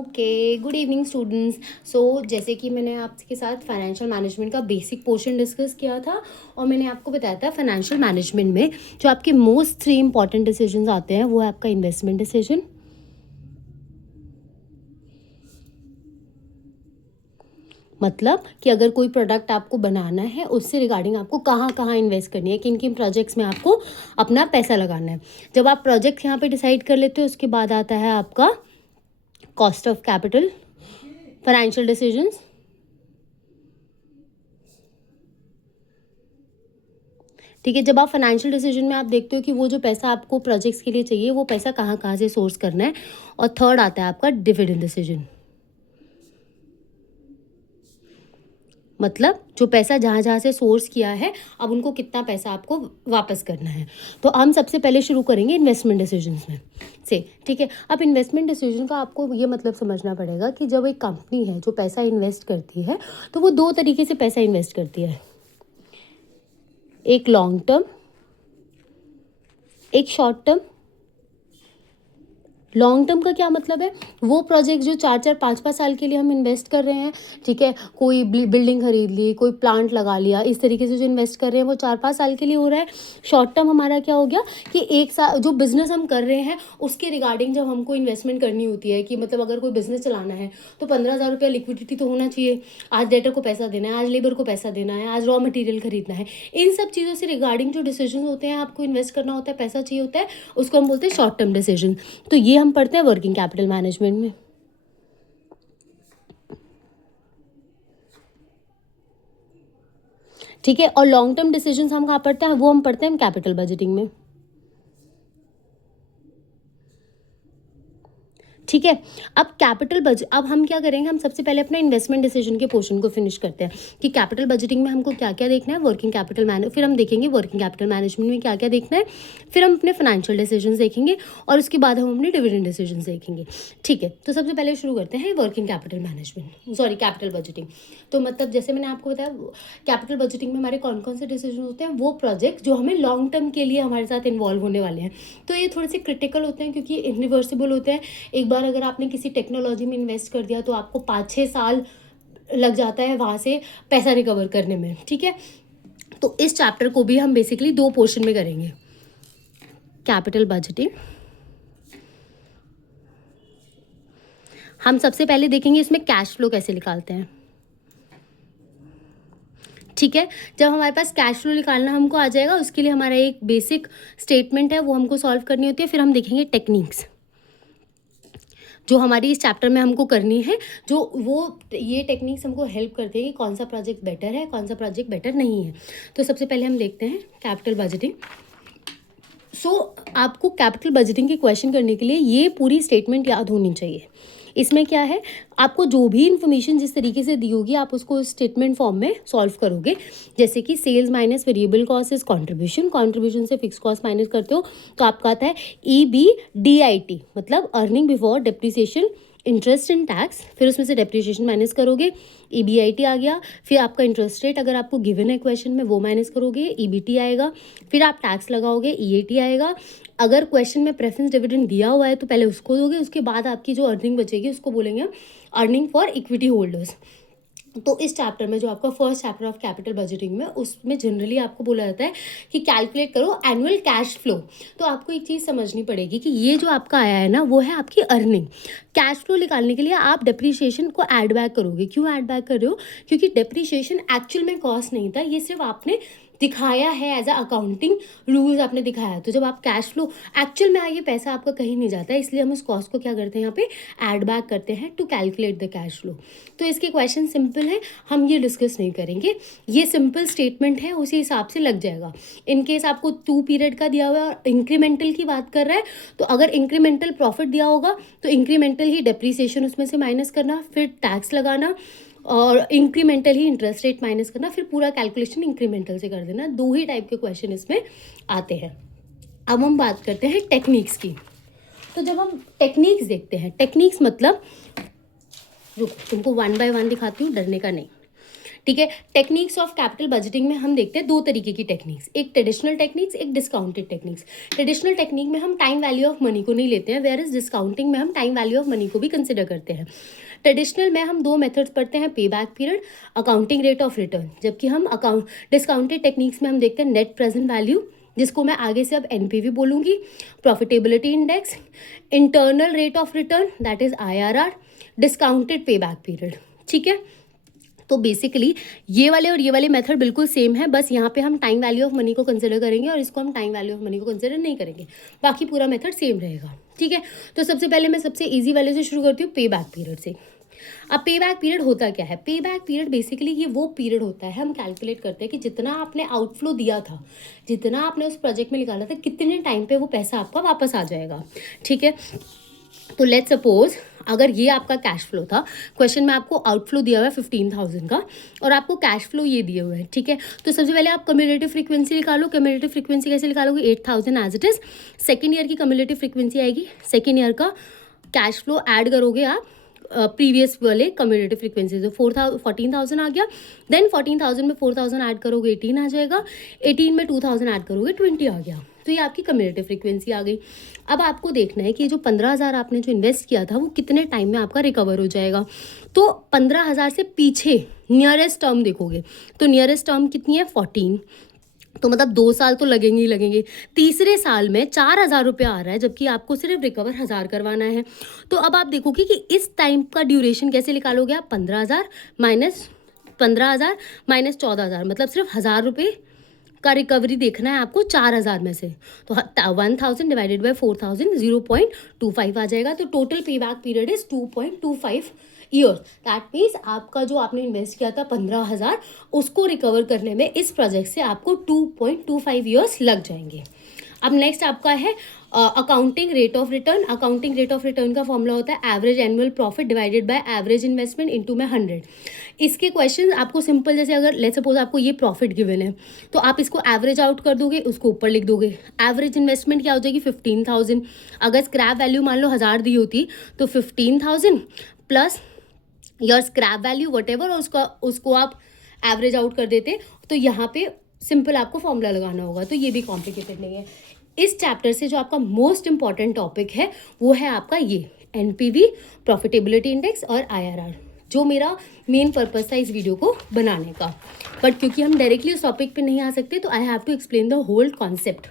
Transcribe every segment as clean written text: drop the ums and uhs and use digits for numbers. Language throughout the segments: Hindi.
Okay, good evening students. So जैसे कि मैंने आपके साथ फाइनेंशियल मैनेजमेंट का बेसिक पोर्शन डिस्कस किया था और मैंने आपको बताया था फाइनेंशियल मैनेजमेंट में जो आपके मोस्ट 3 इंपॉर्टेंट डिसीजंस आते हैं वो है आपका इन्वेस्टमेंट डिसीजन, मतलब कि अगर कोई प्रोडक्ट आपको बनाना है उससे रिगार्डिंग आपको कहाँ कहाँ इन्वेस्ट करनी है, किन किन प्रोजेक्ट्स में आपको अपना पैसा लगाना है। जब आप प्रोजेक्ट यहाँ पे डिसाइड कर लेते हो उसके बाद आता है आपका cost of capital, financial decisions, ठीक है। जब आप फाइनेंशियल डिसीजन में आप देखते हो कि वो जो पैसा आपको प्रोजेक्ट्स के लिए चाहिए वो पैसा कहाँ कहाँ से सोर्स करना है। और थर्ड आता है आपका डिविडेंड डिसीजन, मतलब जो पैसा जहाँ जहाँ से सोर्स किया है अब उनको कितना पैसा आपको वापस करना है। तो हम सबसे पहले शुरू करेंगे इन्वेस्टमेंट डिसीजंस में से, ठीक है। अब इन्वेस्टमेंट डिसीजन का आपको ये मतलब समझना पड़ेगा कि जब एक कंपनी है जो पैसा इन्वेस्ट करती है तो वो 2 तरीके से पैसा इन्वेस्ट करती है, एक लॉन्ग टर्म, एक शॉर्ट टर्म। लॉन्ग टर्म का क्या मतलब है, वो प्रोजेक्ट जो 4-4 5-5 साल के लिए हम इन्वेस्ट कर रहे हैं, ठीक है। कोई बिल्डिंग खरीद ली, कोई प्लांट लगा लिया, इस तरीके से जो इन्वेस्ट कर रहे हैं वो 4-5 साल के लिए हो रहा है। शॉर्ट टर्म हमारा क्या हो गया कि 1 साल जो बिजनेस हम कर रहे हैं उसके रिगार्डिंग जब हमको इन्वेस्टमेंट करनी होती है कि मतलब अगर कोई बिजनेस चलाना है तो 15,000 रुपया लिक्विडिटी तो होना चाहिए। आज डेटर को पैसा देना है, आज लेबर को पैसा देना है, आज रॉ मटेरियल खरीदना है, इन सब चीज़ों से रिगार्डिंग जो डिसीजन होते हैं, आपको इन्वेस्ट करना होता है, पैसा चाहिए होता है, उसको हम बोलते हैं शॉर्ट टर्म डिसीजन। तो ये हम पढ़ते हैं वर्किंग कैपिटल मैनेजमेंट में, ठीक है। और लॉन्ग टर्म डिसीजंस हम कहाँ पढ़ते हैं, वो हम पढ़ते हैं कैपिटल बजटिंग में, ठीक है। अब हम क्या करेंगे, हम सबसे पहले अपना इन्वेस्टमेंट डिसीजन के पोर्शन को फिनिश करते हैं कि कैपिटल बजटिंग में हमको क्या क्या देखना है, वर्किंग कैपिटल फिर हम देखेंगे वर्किंग कैपिटल मैनेजमेंट में क्या क्या देखना है, फिर हम अपने फाइनेंशियल डिसीजन देखेंगे और उसके बाद हम अपने डिविडेंड डिसीजन देखेंगे, ठीक है। तो सबसे पहले शुरू करते हैं working capital management, sorry capital budgeting. तो मतलब जैसे मैंने आपको बताया कैपिटल बजटिंग में हमारे कौन कौन से डिसीजन होते हैं, वो प्रोजेक्ट जो हमें लॉन्ग टर्म के लिए हमारे साथ इन्वॉल्व होने वाले हैं। तो ये थोड़े से क्रिटिकल होते हैं क्योंकि इरिवर्सिबल होते हैं। एक बार अगर आपने किसी टेक्नोलॉजी में इन्वेस्ट कर दिया तो आपको 5-6 साल लग जाता है वहाँ से पैसा रिकवर करने में, ठीक है। तो इस चैप्टर को भी हम बेसिकली 2 पोर्शन में करेंगे, कैपिटल बजटिंग। हम सबसे पहले देखेंगे इसमें कैश फ्लो कैसे निकालते हैं, ठीक है। जब हमारे पास कैश फ्लो निकालना हमको आ जाएगा उसके लिए हमारा एक बेसिक स्टेटमेंट है वो हमको सॉल्व करनी होती है। फिर हम देखेंगे टेक्निक्स जो हमारी इस चैप्टर में हमको करनी है, जो वो ये टेक्निक्स हमको हेल्प करते हैं कि कौन सा प्रोजेक्ट बेटर है, कौन सा प्रोजेक्ट बेटर नहीं है। तो सबसे पहले हम देखते हैं कैपिटल बजटिंग। आपको कैपिटल बजटिंग की क्वेश्चन करने के लिए ये पूरी स्टेटमेंट याद होनी चाहिए। इसमें क्या है, आपको जो भी इन्फॉर्मेशन जिस तरीके से दी होगी आप उसको स्टेटमेंट फॉर्म में सॉल्व करोगे। जैसे कि sales minus variable cost is contribution, contribution से फिक्स कॉस्ट माइनस करते हो तो आपका आता है EBDIT, मतलब earning before depreciation interest and tax. फिर उसमें से डेप्रिसिएशन माइनस करोगे, EBIT आ गया। फिर आपका इंटरेस्ट रेट अगर आपको गिवन है क्वेश्चन में वो माइनस करोगे, EBT आएगा। फिर आप टैक्स लगाओगे, EAT आएगा। अगर क्वेश्चन में प्रेफरेंस डिविडेंड दिया हुआ है तो पहले उसको दोगे, उसके बाद आपकी जो अर्निंग बचेगी उसको बोलेंगे अर्निंग फॉर इक्विटी होल्डर्स। तो इस चैप्टर में जो आपका first chapter of capital budgeting में उसमें जनरली आपको बोला जाता है कि कैलकुलेट करो एनुअल कैश फ्लो। तो आपको एक चीज़ समझनी पड़ेगी कि ये जो आपका आया है ना वो है आपकी अर्निंग। कैश फ्लो निकालने के लिए आप डेप्रिसिएशन को ऐड बैक करोगे। क्यों ऐड बैक कर रहे हो, क्योंकि डेप्रिसिएशन एक्चुअल में कॉस्ट नहीं था, ये सिर्फ आपने दिखाया है एज अ अकाउंटिंग रूल्स आपने दिखाया। तो जब आप कैश फ्लो एक्चुअल में आइए पैसा आपका कहीं नहीं जाता है, इसलिए हम उस कॉस्ट को क्या करते हैं यहाँ पे ऐड बैक करते हैं to calculate the cash flow. तो इसके क्वेश्चन सिंपल है, हम ये डिस्कस नहीं करेंगे, ये सिंपल स्टेटमेंट है उसी हिसाब से लग जाएगा। इन केस आपको 2 पीरियड का दिया हुआ है और इंक्रीमेंटल की बात कर रहा है तो अगर इंक्रीमेंटल प्रॉफिट दिया होगा तो इंक्रीमेंटल ही डेप्रीसिएशन उसमें से माइनस करना, फिर टैक्स लगाना और इंक्रीमेंटल ही इंटरेस्ट रेट माइनस करना, फिर पूरा कैलकुलेशन इंक्रीमेंटल से कर देना। 2 ही टाइप के क्वेश्चन इसमें आते हैं। अब हम बात करते हैं टेक्निक्स की। तो जब हम टेक्निक्स देखते हैं, टेक्निक्स मतलब रुको तुमको 1 बाय 1 दिखाती हूँ, डरने का नहीं। ठीक है। टेक्निक्स ऑफ कैपिटल बजटिंग में हम देखते हैं दो तरीके की टेक्निक्स, एक ट्रेडिशनल टेक्निक्स, एक डिस्काउंटेड टेक्निक्स। ट्रेडिशनल टेक्निक में हम टाइम वैल्यू ऑफ मनी को नहीं लेते हैं, वेयर इज डिस्काउंटिंग में हम टाइम वैल्यू ऑफ मनी को भी कंसिडर करते हैं। ट्रेडिशनल में हम दो मेथड्स पढ़ते हैं, पे back period, accounting rate of return, जबकि हम डिस्काउंटेड टेक्निक्स में हम देखते हैं नेट प्रेजेंट वैल्यू, जिसको मैं आगे से अब एनपीवी बोलूँगी, profitability index, internal rate of return that is IRR, discounted pay back period. ठीक है, तो बेसिकली ये वाले और ये वाले मेथड बिल्कुल सेम है, बस यहाँ पे हम टाइम वैल्यू ऑफ मनी को कंसिडर करेंगे और इसको हम टाइम वैल्यू ऑफ मनी को कंसिडर नहीं करेंगे, बाकी पूरा मेथड सेम रहेगा। ठीक है, तो सबसे पहले मैं सबसे इजी वाले से शुरू करती हूँ, पे बैक पीरियड से। अब पे बैक पीरियड होता क्या है? पे बैक पीरियड बेसिकली ये वो पीरियड होता है, हम कैलकुलेट करते हैं कि जितना आपने आउटफ्लो दिया था, जितना आपने उस प्रोजेक्ट में निकाला था, कितने टाइम पे वो पैसा आपका वापस आ जाएगा। ठीक है, तो लेट्स सपोज अगर ये आपका कैश फ्लो था, क्वेश्चन में आपको आउटफ्लो दिया हुआ है 15,000 का और आपको कैश फ्लो ये दिए हुए हैं। ठीक है, तो सबसे पहले आप कम्युलेटिव फ्रीक्वेंसी निकालो। कम्युलेटिव फ्रीक्वेंसी कैसे निकालोगे? 8,000 as it is. Second year की कम्युलेटिव फ्रीक्वेंसी आएगी, सेकेंड ईयर का कैश फ्लो ऐड करोगे आप प्रीवियस वाले कम्युलेटिव फ्रीक्वेंसी, तो 14,000 आ गया। देन 14,000 में 4,000 ऐड करोगे 18 आ जाएगा, 18 में 2,000 ऐड करोगे 20 आ गया, तो ये आपकी कम्युलेटिव फ्रीक्वेंसी आ गई। अब आपको देखना है कि जो 15,000 आपने जो इन्वेस्ट किया था वो कितने टाइम में आपका रिकवर हो जाएगा। तो 15,000 से पीछे नियरेस्ट टर्म देखोगे, तो नियरेस्ट टर्म कितनी है? 14, तो मतलब 2 साल तो लगेंगे ही लगेंगे। तीसरे साल में 4,000 रुपया आ रहा है, जबकि आपको सिर्फ रिकवर 1,000 करवाना है। तो अब आप देखोगे कि इस टाइम का ड्यूरेशन कैसे निकालोगे आप? 15,000 माइनस 14,000, मतलब सिर्फ 1,000 रुपये का रिकवरी देखना है आपको 4,000 में से। तो 1,000 डिवाइडेड बाई 4,000 0.25 आ जाएगा। तो टोटल पे back period is 2.25 years. That means आपका जो आपने इन्वेस्ट किया था 15,000, उसको रिकवर करने में इस प्रोजेक्ट से आपको 2.25 ईयर्स लग जाएंगे। अब नेक्स्ट आपका है accounting rate of return. Accounting rate of return का फॉर्मूला होता है average annual profit divided by average investment into में 100। इसके क्वेश्चन आपको सिंपल, जैसे अगर लेट्स सपोज आपको ये प्रॉफिट गिवन है तो आप इसको एवरेज आउट कर दोगे, उसको ऊपर लिख दोगे। एवरेज इन्वेस्टमेंट क्या हो जाएगी? 15,000। अगर स्क्रैप वैल्यू मान लो 1,000 दी होती तो 15,000 plus your scrap value what ever, उसको आप एवरेज आउट कर देते। तो यहाँ पे सिंपल आपको फॉर्मूला लगाना होगा, तो ये भी कॉम्प्लिकेटेड नहीं है। इस चैप्टर से जो आपका मोस्ट इंपॉर्टेंट टॉपिक है वो है आपका ये एनपीवी, प्रॉफिटेबिलिटी इंडेक्स और आईआरआर, जो मेरा मेन पर्पस था इस वीडियो को बनाने का। बट क्योंकि हम डायरेक्टली उस टॉपिक पे नहीं आ सकते, तो I have to explain the whole concept.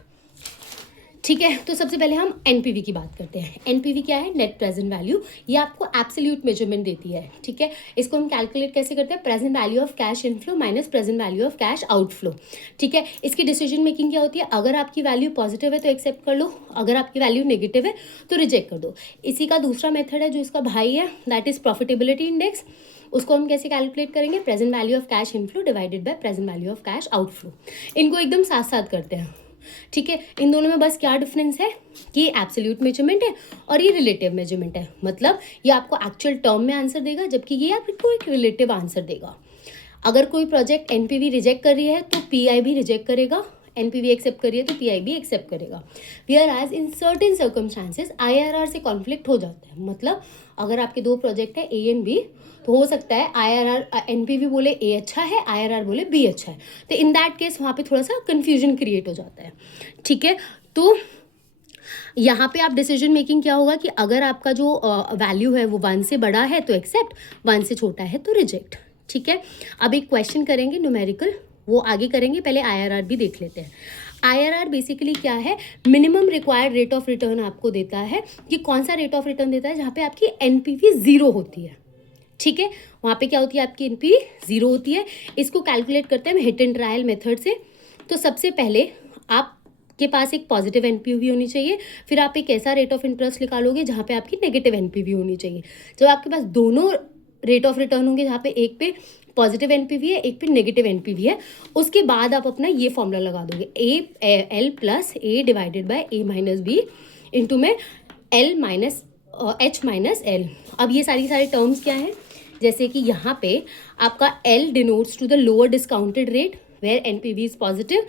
ठीक है, तो सबसे पहले हम एनपीवी की बात करते हैं। एनपीवी क्या है? Net present value. ये आपको एब्सोल्यूट मेजरमेंट देती है। ठीक है, इसको हम कैलकुलेट कैसे करते हैं? Present value of cash inflow minus present value of cash outflow. ठीक है, इसकी डिसीजन मेकिंग क्या होती है? अगर आपकी वैल्यू पॉजिटिव है तो एक्सेप्ट कर लो, अगर आपकी वैल्यू नेगेटिव है तो रिजेक्ट कर दो। इसी का दूसरा मेथड है जो इसका भाई है, दैट इज प्रॉफिटेबिलिटी इंडेक्स। उसको हम कैसे कैलकुलेट करेंगे? Present value of cash inflow divided by present value of cash outflow. इनको एकदम साथ साथ करते हैं। ठीक है, इन दोनों में बस क्या डिफरेंस है कि एब्सोल्यूट मेजरमेंट है और ये रिलेटिव मेजरमेंट है। मतलब ये आपको एक्चुअल टर्म में आंसर देगा, जबकि ये आपको एक रिलेटिव आंसर देगा। अगर कोई प्रोजेक्ट एनपीवी रिजेक्ट कर रही है तो पीआई भी रिजेक्ट करेगा, एनपीवी एक्सेप्ट करिए तो पीआई भी एक्सेप्ट करेगा। Where as in certain circumstances IRR से कॉन्फ्लिक्ट हो जाता है। मतलब अगर आपके दो प्रोजेक्ट है ए एंड बी, तो हो सकता है आईआरआर एनपीवी बोले ए अच्छा है, आईआरआर बोले बी अच्छा है, तो इन दैट केस वहाँ पे थोड़ा सा कन्फ्यूजन क्रिएट हो जाता है। ठीक है, तो यहाँ पे आप डिसीजन मेकिंग क्या होगा कि अगर आपका जो वैल्यू है वो 1 से बड़ा है तो एक्सेप्ट, 1 से छोटा है तो रिजेक्ट। ठीक है, अब एक क्वेश्चन करेंगे न्यूमेरिकल, वो आगे करेंगे, पहले आईआरआर भी देख लेते हैं। आईआरआर बेसिकली क्या है? Minimum required rate of return आपको देता है कि कौन सा रेट ऑफ रिटर्न देता है जहाँ पे आपकी एनपीवी 0 होती है। ठीक है, वहाँ पे क्या होती है? आपकी एनपीवी 0 होती है। इसको कैलकुलेट करते हैं हम हिट एंड ट्रायल मेथड से। तो सबसे पहले आपके पास एक पॉजिटिव एनपीवी होनी चाहिए, फिर आप एक ऐसा रेट ऑफ इंटरेस्ट निकालोगे जहाँ पे आपकी नेगेटिव एनपीवी होनी चाहिए। जब आपके पास दोनों रेट ऑफ रिटर्न होंगे जहाँ पे एक पे पॉजिटिव एनपीवी है, एक पे नेगेटिव एनपीवी है, उसके बाद आप अपना ये फॉर्मूला लगा दोगे, A L plus A divided by A minus B into में L minus H minus L. अब ये सारी टर्म्स क्या हैं? जैसे कि यहाँ पे आपका L denotes to the lower discounted rate where NPV is positive,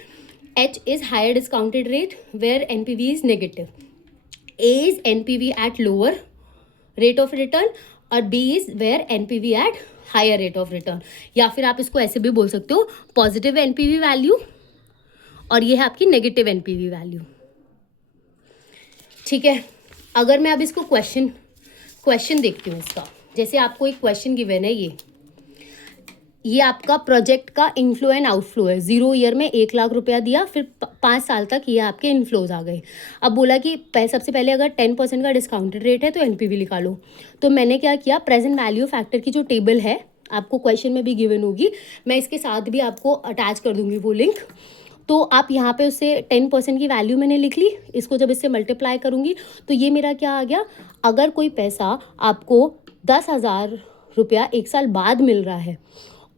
H is higher discounted rate where NPV is negative, A is NPV at lower rate of return और B is where NPV at higher rate of return, या फिर आप इसको ऐसे भी बोल सकते हो पॉजिटिव एनपीवी वैल्यू और ये है आपकी नेगेटिव एनपीवी वैल्यू। ठीक है, अगर मैं अब इसको क्वेश्चन देखती हूँ इसका, जैसे आपको एक क्वेश्चन गिवन है, ये आपका प्रोजेक्ट का इनफ्लो एंड आउटफ्लो है। 0 ईयर में 1 लाख रुपया दिया, फिर 5 साल तक ये आपके इनफ्लोज आ गए। अब बोला कि सबसे पहले अगर 10% का डिस्काउंटेड रेट है तो एनपीवी निकालो। तो मैंने क्या किया, प्रेजेंट वैल्यू फैक्टर की जो टेबल है आपको क्वेश्चन में भी गिवन होगी, मैं इसके साथ भी आपको अटैच कर दूंगी वो लिंक। तो आप यहाँ पे उससे 10% की वैल्यू मैंने लिख ली, इसको जब इससे मल्टीप्लाई करूँगी तो ये मेरा क्या आ गया, अगर कोई पैसा आपको 10,000 रुपया 1 साल बाद मिल रहा है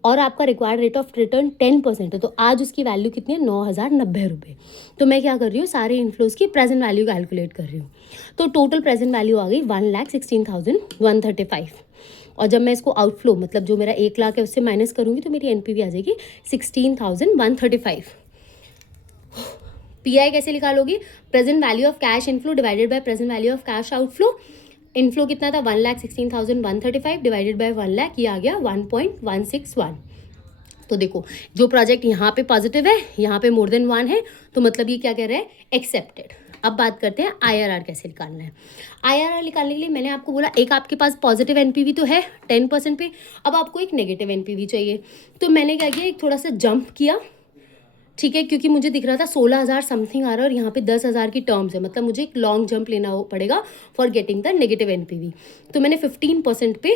और आपका रिक्वायर्ड रेट ऑफ रिटर्न 10% है, तो आज उसकी वैल्यू कितनी है, 9,090 रुपये। तो मैं क्या कर रही हूँ, सारे इनफ्लोज की प्रेजेंट वैल्यू कैलकुलेट कर रही हूँ। तो टोटल प्रेजेंट वैल्यू आ गई 1,16,135। और जब मैं इसको आउटफ्लो मतलब जो मेरा 1 लाख है उससे माइनस करूँगी तो मेरी एनपीवी आ जाएगी 16,135। पीआई कैसे निकालोगी, present value of cash inflow divided by present value of cash outflow. Inflow कितना था, 1,16,135 डिवाइडेड बाय 1 लाख, ये आ गया 1.161। तो देखो जो प्रोजेक्ट यहाँ पे पॉजिटिव है, यहाँ पे मोर देन 1 है, तो मतलब ये क्या कह रहा है, एक्सेप्टेड। अब बात करते हैं आईआरआर कैसे निकालना है। आईआरआर निकालने के लिए मैंने आपको बोला, एक आपके पास पॉजिटिव एनपीवी तो है 10% पे, अब आपको एक नेगेटिव एनपीवी चाहिए। तो मैंने क्या किया, एक थोड़ा सा जंप किया, ठीक है, क्योंकि मुझे दिख रहा था 16,000 समथिंग आ रहा है और यहाँ पे 10,000 की टर्म्स है, मतलब मुझे एक लॉन्ग जंप लेना पड़ेगा for getting the negative NPV. तो मैंने 15% पे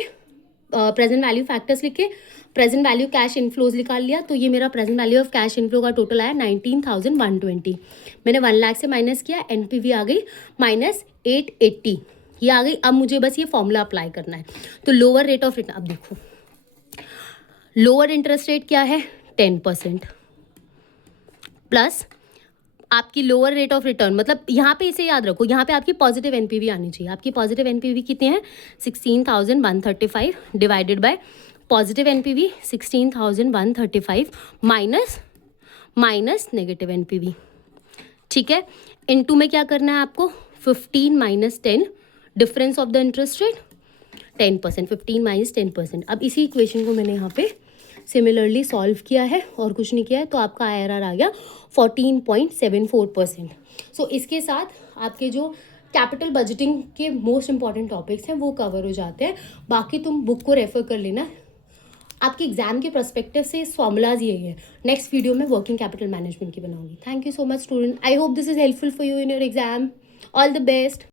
प्रेजेंट वैल्यू फैक्टर्स लिख के प्रेजेंट वैल्यू कैश इनफ्लोज निकाल लिया। तो ये मेरा present value of cash inflow का टोटल आया 19,120। मैंने 1 लाख से माइनस किया, एनपीवी आ गई -880, ये आ गई। अब मुझे बस ये फॉर्मूला अप्लाई करना है। तो लोअर रेट ऑफ रिटर्न, अब देखो लोअर इंटरेस्ट रेट क्या है, 10% प्लस आपकी लोअर रेट ऑफ रिटर्न, मतलब यहाँ पे इसे याद रखो, यहाँ पे आपकी पॉजिटिव एनपीवी आनी चाहिए। आपकी पॉजिटिव एनपीवी कितनी है, 16,135 divided by positive NPV 16,135 minus negative NPV. ठीक है, इनटू में क्या करना है आपको, 15 - 10 difference of the interest rate 10%, 15 - 10%। अब इसी इक्वेशन को मैंने यहाँ पे सिमिलरली सॉल्व किया है और कुछ नहीं किया है, तो आपका आईआरआर आ गया 14.74%। सो इसके साथ आपके जो कैपिटल बजटिंग के मोस्ट इंपॉर्टेंट टॉपिक्स हैं वो कवर हो जाते हैं। बाकी तुम बुक को रेफर कर लेना, आपके एग्जाम के पर्सपेक्टिव से फॉर्मूलाज ये है। नेक्स्ट वीडियो में वर्किंग कैपिटल मैनेजमेंट की बनाऊंगी। Thank you so much student, I hope this is helpful for you in your exam. All the best.